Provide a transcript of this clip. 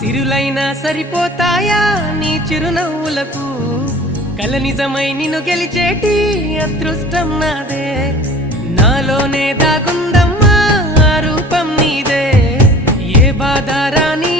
సిరులైనా సరిపోతాయా నీ చిరునవ్వులకు కల నిజమై నిన్ను గెలిచేటి అదృష్టం నాదే నాలోనే దాగుందమ్మా ఆ రూపం నీదే ఏ బాధ రాని